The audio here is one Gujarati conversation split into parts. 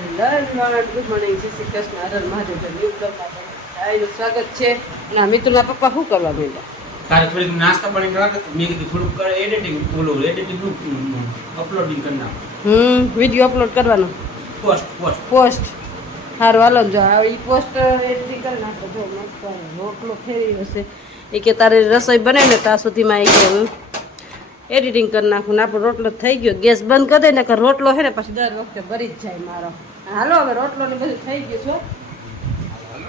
ગુડ મોર્નિંગ, જય શ્રી કૃષ્ણ, હર મહાદેવ. સ્વાગત છે. ના મિત્રના પપ્પા શું કરવા માંડ્યા? તારે થોડીક નાસ્તા પાણી કરવા મેં કીધું થોડુંક એડિટિંગ અપલોડિંગ કરી નાખ. વિડીયો અપલોડ કરવાનો. પોસ્ટ સારું હાલો જો એ પોસ્ટ એડિટિંગ કરી નાખો. જો મસ્ત રોટલો ફેરી હશે એ કે તારે રસોઈ બને ને ત્યાં સુધીમાં એ કે હું એડિટિંગ કરી નાખું ને આપણો રોટલો થઈ ગયો. ગેસ બંધ કરી દે ને કે રોટલો છે ને પછી દર વખતે ભરી જ જાય મારો. હાલો હવે રોટલો ને બધું થઈ ગયું છો.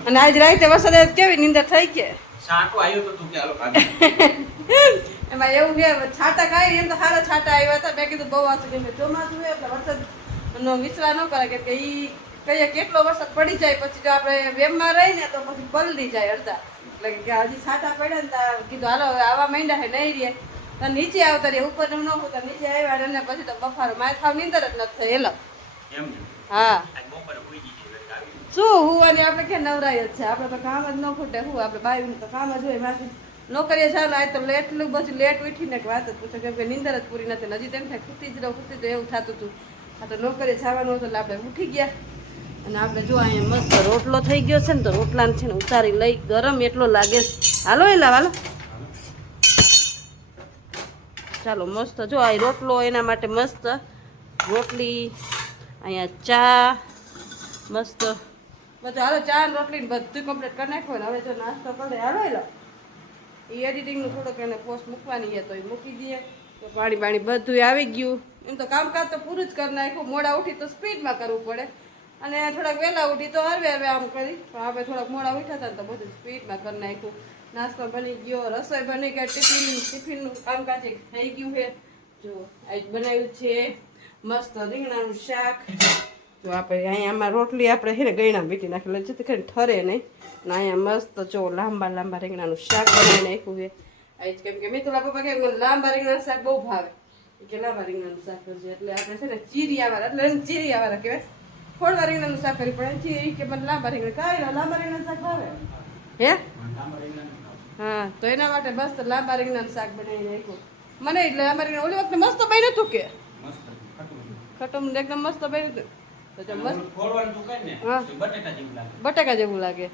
અને આજ રાતે વરસાદ કેવી નીંદર થઈ કે એમાં એવું છે છાટા કાંઈ એમ તો સારા છાટા આવ્યા હતા. મેં કીધું બહુ વાંચું ચોમાસું એટલે વરસાદનો વિશ્વાસ ન કરે કે એ કહીએ કેટલો વરસાદ પડી જાય પછી જો આપણે વેમમાં રહી ને તો પછી પલળી જાય અડધા. એટલે કે હજી છાટા પડ્યા ને ત્યાં કીધું હાલો હવે આવા માંડ્યા છે નહીં રહે તો નીચે આવતા રહે. ઉપર ન હોતા નીચે આવ્યા અને પછી તો બફારો મારે થાવ નીંદર જ નથી થઈ. એલો હા શું હુવાની આપણે કે નવરાય જ છે. આપણે તો કામ જ ન ખૂટે. હું આપણે બાયું તો કામ જ હોય. માથું નોકરીએ ચાલો આ તો એટલું બધું લેટ ઉઠીને કે વાત જ પૂછો કેમ કે નીંદર જ પૂરી નથી. હજી તેમ થાય ખૂટી જ રહું એવું થતું હતું. આ તો નોકરીએ જવાનું હતું એટલે આપણે ઉઠી ગયા. અને આપણે જો અહીંયા મસ્ત રોટલો થઈ ગયો છે ને તો રોટલાને છે ને ઉતારી લઈ. ગરમ એટલો લાગે. હાલો એલા હાલો ચાલો મસ્ત જો આ રોટલો એના માટે મસ્ત રોટલી અહીંયા ચા મસ્ત બધું હાલો ચા ને રોટલી બધું કમ્પ્લીટ કરી નાખ્યો ને હવે જો નાસ્તો કરે હાલો એલો એ એડિટિંગનું થોડોક એને પોસ્ટ મૂકવાની છે તો એ મૂકી દઈએ. તો પાણી પાણી બધું આવી ગયું. એમ તો કામકાજ તો પૂરું જ કરી નાખ્યું. મોડા ઉઠી તો સ્પીડમાં કરવું પડે અને થોડાક વહેલા ઉઠી તો હરવે હરવે આમ કરી. પણ આપણે થોડાક મોડા ઉઠ્યા હતા ને તો બધું સ્પીડમાં કરી નાખ્યું. નાસ્તો બની ગયો, રસોઈ બની ગયા, ટિફિનનું કામકાજ થઈ ગયું છે. જો આજ બનાવ્યું છે મસ્ત રીંગણાનું શાક. જો આપણે અહીંયા આમાં રોટલી આપણે છે ને ગયણા બીટી નાખેલી જેથી કરીને ઠરે નહીં. ને અહીંયા મસ્ત જો લાંબા લાંબા રીંગણાનું શાક બનાવી નાખ્યું છે. આજ કેમ કે મિતુલા પપ્પા કે લાંબા રીંગણાનું શાક બહુ ભાવે કે લાંબા રીંગણાનું શાક કરજે એટલે આપણે છે ને ચીરિયાવાળા એટલે ચીરિયાવાળા કહેવાય. ફોડવા રીંગણાનું શાક કરી પડે ચીરી કે મને લાંબા રીંગણા કાંઈ લાંબા રીંગણાનું શાક ભાવે હે. હા તો એના માટે મસ્ત લાંબા રીંગણાનું શાક બનાવી નાખ્યું. મને એટલે લાંબા રીંગણા ઓલી વખતે મસ્ત બન્યું હતું કે ખટમ એકદમ મસ્ત બન્યું હતું. તો મસ્ત બટાકા જેવું લાગે.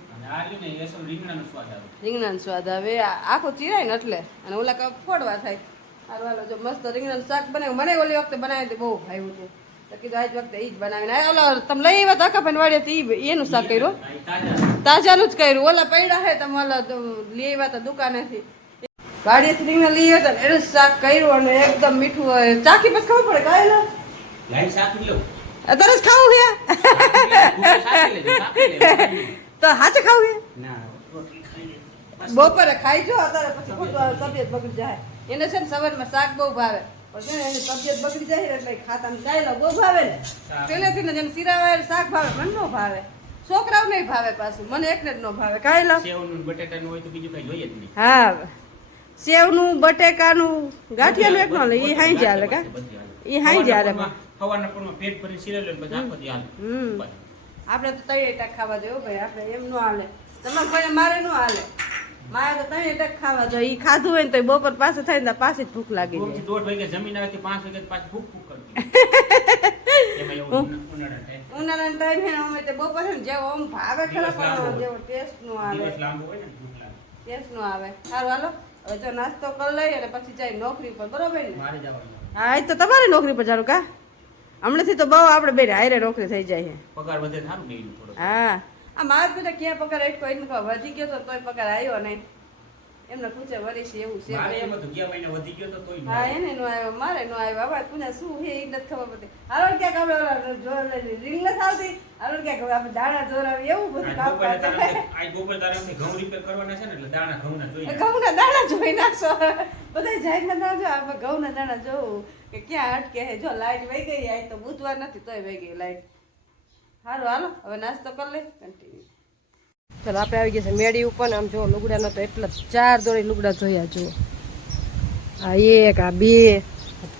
રીંગણાનો સ્વાદ આવે આખું ચીરાય ને એટલે અને ઓલા કાપ ફોડવા થાય. સારું હાલો જો મસ્ત રીંગણાનું શાક બનાવ્યું. મને ઓલી વખતે બનાવી બહુ ભાવ્યું હતું તો કીધું આજ વખતે એ જ બનાવીને ઓલો તમે લઈ આવ્યા હતા કાપાને વાડીએ એનું શાક કર્યું તાજાનું જ કર્યું. ઓલા પૈડા હે તમે ઓલા લઈ આવ્યા હતા દુકાનેથી વાડીએથી રીંગણા લઈ આવ્યા હતા એનું શાક કર્યું અને એકદમ મીઠું હોય. ચાખી પછી ખબર પડે કાંઈ અત્યારે જ ખાવું તો હાચે ખાવું બપોરે ખાઈ જો અત્યારે પછી તબિયત બગડી જાય. એને છે ને સવારમાં શાક બહુ ભાવે પણ એની તબિયત બગડી જાય એટલે ખાતા કાયલો બહુ ભાવે ને પહેલેથી ને જેને સિરાવાય શાક ભાવે મને ન ભાવે. છોકરાઓ નહીં ભાવે પાછું મને એકને જ ન ભાવે કાયલો. હા સેવનું બટેકાનું ગાંઠિયાનું એક ન લે એ હાઈ જાય કા એ હાઈ જાય આપણે તો તઈ એટા ખાવા જોઈએ ભાઈ. આપણે એમ ન હાલે તમારે ભાઈ મારે ન હાલે. મારે તો તઈ એટા ખાવા જોઈએ. એ ખાધું હોય ને તો બપોર પાસે થાય ને પાછી જ ભૂખ લાગી જાય. 2 વાગે જમીન આવે 5 વાગે પાછી ભૂખ કરતી. ઉનાળાનો ટાઈમ છે ને અમે તો બપોર છે ને જેવો આમ ભાવે ખરા પણ જેવો ટેસ્ટ નો આવે ટેસ્ટ નો આવે. સારું હાલો હવે જો નાસ્તો કરી લઈ અને પછી જાય નોકરી પર બરોબર ને. હા એ તો તમારે નોકરી પર જાણું કા હમણાંથી તો બહુ આપણે બે હારે નોકરી થઈ જાય છે. પગાર વધે સારું નહીં થોડો. હા આ મારા બેટા ક્યાં પગાર એટલો વધી ગયો તો તોય પગાર આવ્યો નહીં. એમને પૂછે વરીશ એવું છે મારે એમ તો ગયા મહિને વધી ગયો તો તોય હા એને નો આવ્યો મારે નો આવ્યો. હવે પૂછે શું છે એ નથી ખબર પડતી. હાલો ક્યાંક આપણે જોર લઈ રીંગ નથી આવતી. હાલો ક્યાંક આપણે દાણા જોરાવી એવું બધું કામ કરતા. આજ બપોર તારે ઘઉં રિપેર કરવાના છે ને એટલે દાણા ઘઉંના જોઈ નાખશો બધા જાહેરમાં ના જો આપણે ઘઉંના દાણા જોવું કે ક્યાં અટકે છે. જો લાઈટ વહી ગઈ આજ તો બુધવાર નથી તોય વહી ગઈ લાઈટ. સારું હાલો હવે નાસ્તો કરી લઈ કન્ટિન્યુ. ચાલો આપણે આવી ગયા છે મેળી ઉપર. આમ જો લુગડાનો તો એટલા 4 દોડી લુગડા જોયા જુઓ. આ 1 આ 2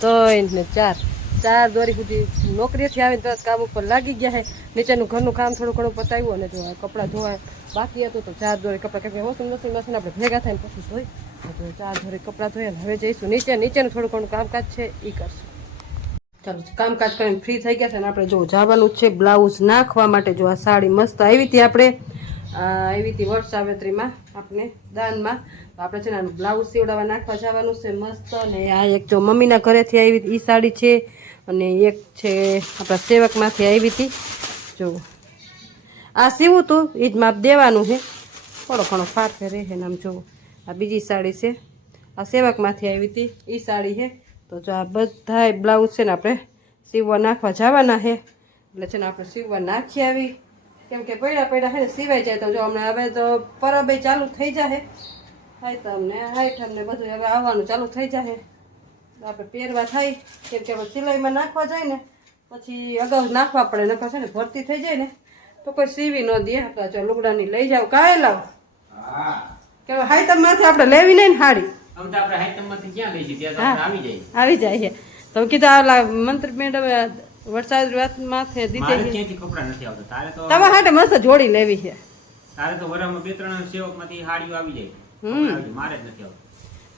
3 ને 4 દોરી સુધી નોકરીથી આવીને તરત કામ ઉપર લાગી ગયા છે. નીચેનું ઘરનું કામ થોડું ઘણું પતાવ્યું અને જો કપડાં ધોવા બાકી હતું તો 4 દોરી કપડાં કેમ કે વોશિંગ મશીન આપણે ભેગા થઈને પછી ધોઈ તો 4 દોરી કપડાં ધોયા. હવે જઈશું નીચેનું થોડું ઘણું કામકાજ છે એ કરશું. ચાલો કામકાજ કરીને ફ્રી થઈ ગયા છે ને આપણે જો જવાનું છે બ્લાઉઝ નાખવા માટે. જો આ સાડી મસ્ત આવી હતી આપણે આવી હતી વર્ષ સાવિત્રીમાં આપણે દાનમાં. તો આપણે છે ને બ્લાઉઝ સીવડાવવા નાખવા જવાનું છે મસ્ત. અને આ એક જો મમ્મીના ઘરેથી આવી હતી એ સાડી છે અને એક છે આપણા સેવકમાંથી આવી હતી. જો આ સીવું હતું એ જ માપ દેવાનું છે, થોડો ઘણો ફાટે રહે ને. આમ જુઓ આ બીજી સાડી છે, આ સેવકમાંથી આવી હતી એ સાડી છે. તો જો આ બધા બ્લાઉઝ છે ને આપણે સીવવા નાખવા જવાના છે. એટલે છે ને આપણે સીવવા નાખી આવી, કેમ કે પડ્યા છે ને સિવાય જાય. તો જો હમણાં હવે તો પરબ ચાલુ થઈ જાય, હાઈઠમ ને બધું હવે આવવાનું ચાલુ થઈ જાય. આપણે પહેરવા થાય, કેમ કે સિલાઈમાં નાખવા જાય ને પછી અગાઉ નાખવા પડે, નકર છે ને ભરતી થઈ જાય ને તો કોઈ સીવી ન દે. આપણે જો લુગડાની લઈ જાવ કાંઈ લાવ કે હાઈટમ માંથી આપણે લેવી નહીં ને સાડી આવી જાય છે. તો કીધું આ મંત્ર મેડમ વરસાદ માથે દીધી તમે હાટે મસ્ત જોડી લેવી છે.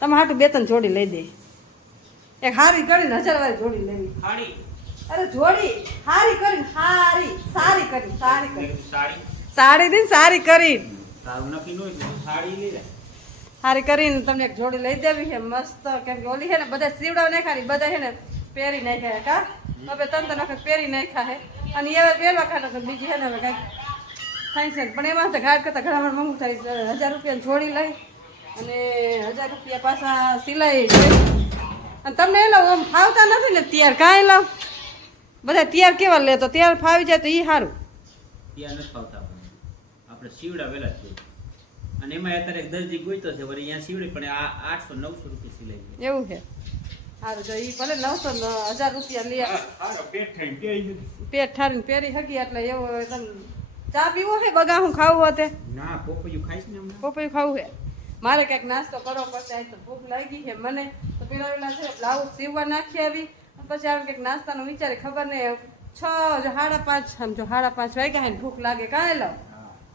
તમે હાટું 2-3 જોડી લઈ દે. એક હારી કરીને 1000 વાળી જોડી લેવી. અરે જોડી હારી કરીને સારી કરીને હારી કરીને તમને એક જોડી લઈ દેવી છે મસ્ત. કેમ કે ઓલી છે ને બધા સીવડાવ નાખ્યા, બધા છે ને પહેરી નાખ્યા કા હવે 3 વખત પહેરી નાખ્યા છે. અને હવે પહેરવા ખાતા તો બીજી છે ને હવે કાંઈક થાય છે. પણ એમાં તો ઘાટ કરતા ઘણા મોંઘું થાય. 1000 રૂપિયાની જોડી લઈ અને 1000 રૂપિયા પાછા સિલાઈ અને તમને એલા આમ ફાવતા નથી ને તૈયાર કાંઈ લાવ. બધા તૈયાર કેવા લે તો તૈયાર ફાવી જાય તો એ સારું. તૈયાર નથી ફાવતા આપણે સીવડાવેલા છે. અને એમાં અત્યારે દરજી ગોઈતો છે વળી અહીંયા સીવડી પણ આ 800-900 રૂપિયા સિલાઈ એવું છે. સારું જો એ ભલે 900 1000 રૂપિયા લે પેટ ઠારીને પહેરી શકી. એટલે એવું તમે ચા પીવો છે બગાહું ખાવું હોતે ના પોપૈયું ખાઈશ ને હમણાં પોપૈયું ખાવું છે. મારે કંઈક નાસ્તો કરવો પડશે. આજ તો ભૂખ લાગી છે મને. તો પેલા છે બ્લાઉઝ સીવવા નાખી આવી પછી આવે કંઈક નાસ્તાનો વિચારે ખબર નહીં 6:30 સમજો 5:30 વાગ્યા ને ભૂખ લાગે કાંઈ લાવ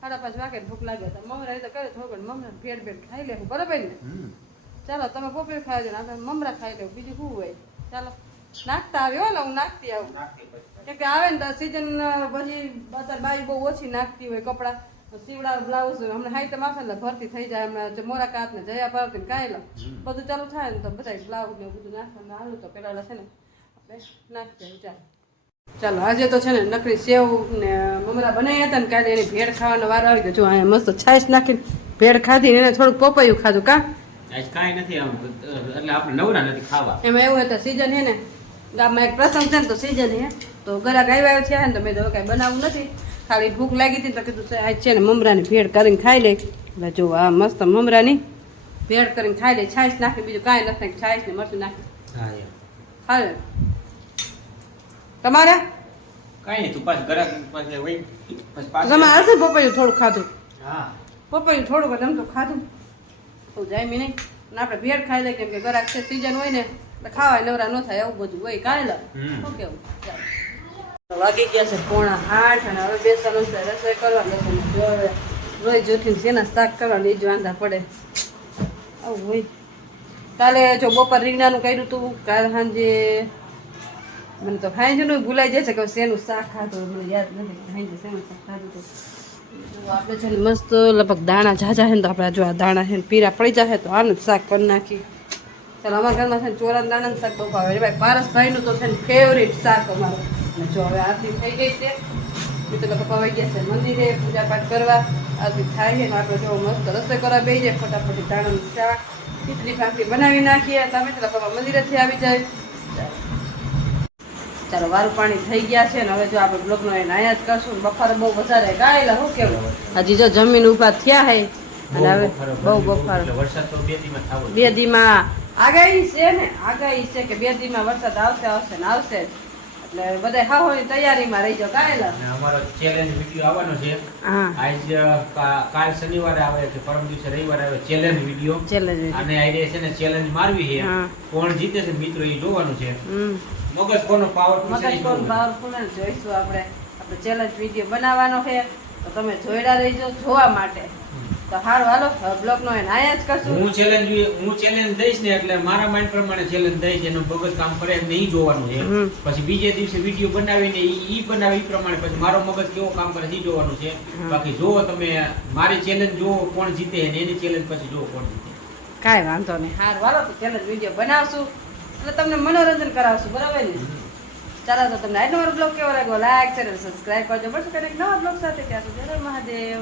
5:30 વાગે ભૂખ લાગે તો મમરા તો કરે થોડું મમરા ભેડ ખાઈ લેવું બરાબર ને. ચાલો તમે પોપૈયું ખાઈ લો આપણે મમરા ખાઈ લેવું બીજું શું હોય. ચાલો નાખતા આવ્યો ને હું નાખતી આવું કેમ કે આવે ને તો સિઝન પછી અત્યારે બાઈ બહુ ઓછી નાખતી હોય કપડાં સીવડા બ્લાઉઝ હમણાં હાઈટમ આપે ને ભરતી થઈ જાય. હમણાં મોરા કાત ને જયા પારતી ને કાંઈ લો બધું ચાલુ થાય ને તો બધા બ્લાઉઝ ને બધું નાખવાનું હાલું તો પેલા છે ને આપણે નાખી દઈએ. ચાલો આજે તો છે ને નકરી સેવ ને મમરા બનાવ્યા હતા ને કાલે એની ભેળ ખાવાનો વારો આવી ગયો. જો અહીંયા મસ્ત છાશ નાખીને ભેળ ખાધી ને એને થોડુંક પોપૈયું ખાધું કા આજ કાંઈ નથી આમ એટલે આપણે નવરા નથી ખાવા. એમાં એવું હતું સિઝન છે ને ગામમાં એક પ્રસંગ છે ને તો સિઝન છે તો ગરાક આવ્યા છે ને તો મેં તો કાંઈ બનાવવું નથી. ખાલી ભૂખ લાગી હતી તો કીધું આજ છે ને મમરાની ભેળ કરીને ખાઈ લે. એટલે જો આ મસ્ત મમરાની ભેળ કરીને ખાઈ લે. છાશ નાખી બીજું કાંઈ નથી છાશ ને મરચું નાખી હા. તમારે કાંઈ નહીં તું પાછું ગરાક પાસે હોય તમે હશે પપૈયું થોડું ખાધું. હા પપૈયું થોડુંક એમ તો ખાધું તો જાય મેં નહીં ને આપણે ભેળ ખાઈ લઈએ કેમ કે ગરાક છે સિઝન હોય ને એટલે ખાવા નવરા ન થાય એવું બધું હોય કાંઈ લો શું કેવું. વાગી ગયા છે 7:45 અને હવે બેસવાનું છે રસોઈ કરવાની. હવે રોજ જોઠીને શેના શાક કરવાનું એ જ વાંધા પડે આવું હોય. કાલે જો બપોર રીંગણાનું કર્યું હતું કાલે સાંજે મને તો ખાઈ ભૂલાઈ જાય છે કે શેનું શાક ખાધું મને યાદ નથી ખાઈ શેનું શાક ખાધું હતું. આપણે છે ને મસ્ત લગભગ દાણા ઝાઝા છે ને તો આપણે જો આ દાણા છે ને પીરા પડી જશે તો આનું જ શાક કરી નાખી. ચાલો અમારા ઘરમાં છે ને ચોરા દાણાનું શાક બહુ ભાવે ભાઈ. પારસભાઈનું તો છે ને ફેવરેટ શાક અમારું. અને જો હવે આરતી થઈ ગઈ છે મિત્રો પપ્પા વહી ગયા છે મંદિરે પૂજા પાઠ કરવા. આરતી થાય છે ને આપણે જો મસ્ત રસોઈ કરવા બેસી જાય ફટાફટ દાણાનું શાક ખીચડી ભાખરી બનાવી નાખીએ. તમે તો પપ્પા મંદિરેથી આવી જાય. ચાલો વારું પાણી થઈ ગયા છે ને હવે જો આપણે બ્લોગનો એને અહીંયા જ કરશું. બફારો બહુ વધારે ગાયેલા શું કેવું હજી જો જમીન ઉભા થયા છે અને હવે બહુ બફારો વરસાદ તો 2 દીમાં થાવો 2 દીમાં આગાહી છે ને આગાહી છે કે 2 દીમાં વરસાદ આવશે ને આવશે એટલે બધા હાહોની તૈયારીમાં રહી જાવ ગાયેલા. અને અમારો ચેલેન્જ વિડિયો આવવાનો છે. હા આજ કાલ શનિવારે આવે કે પરમ દિવસે રવિવારે આવે ચેલેન્જ વિડિયો. અને આઈડિયા છે ને ચેલેન્જ મારવી છે. કોણ જીતે છે મિત્રો એ જોવાનું છે. મગજ કોનો પાવરફુલ જોઈશું આપણે ચેલેન્જ વિડીયો બનાવવાનો છે તો તમે જોઈડા રહીજો જોવા માટે. તો હારું હાલો બ્લોગ નો એને આયા જ કરશું. હું ચેલેન્જ દઈશ ને એટલે મારા માઇન્ડ પ્રમાણે ચેલેન્જ દઈશ, એનું મગજ કામ કરે એમને ઈ જોવાનું છે. પછી બીજે દિવસે વિડીયો બનાવીને ઈ બનાવે ઈ પ્રમાણે પછી મારો મગજ કેવો કામ કરે ઈ જોવાનું છે. બાકી જો તમે મારી ચેલેન્જ જો કોણ જીતે ને એની ચેલેન્જ પછી જો કોણ જીતે. કાંઈ વાંધો નહીં. હારું હાલો તો ચેલેન્જ વિડીયો બનાવશું એટલે તમને મનોરંજન કરાવશું, બરાબર ને? ચાલો તો તમને આજનો મારો બ્લોગ કેવો લાગ્યો લાઈક શેર સબસ્ક્રાઇબ કરજો. બસ કંઈક નવા બ્લોગ સાથે ત્યાં સુધી જય મહાદેવ.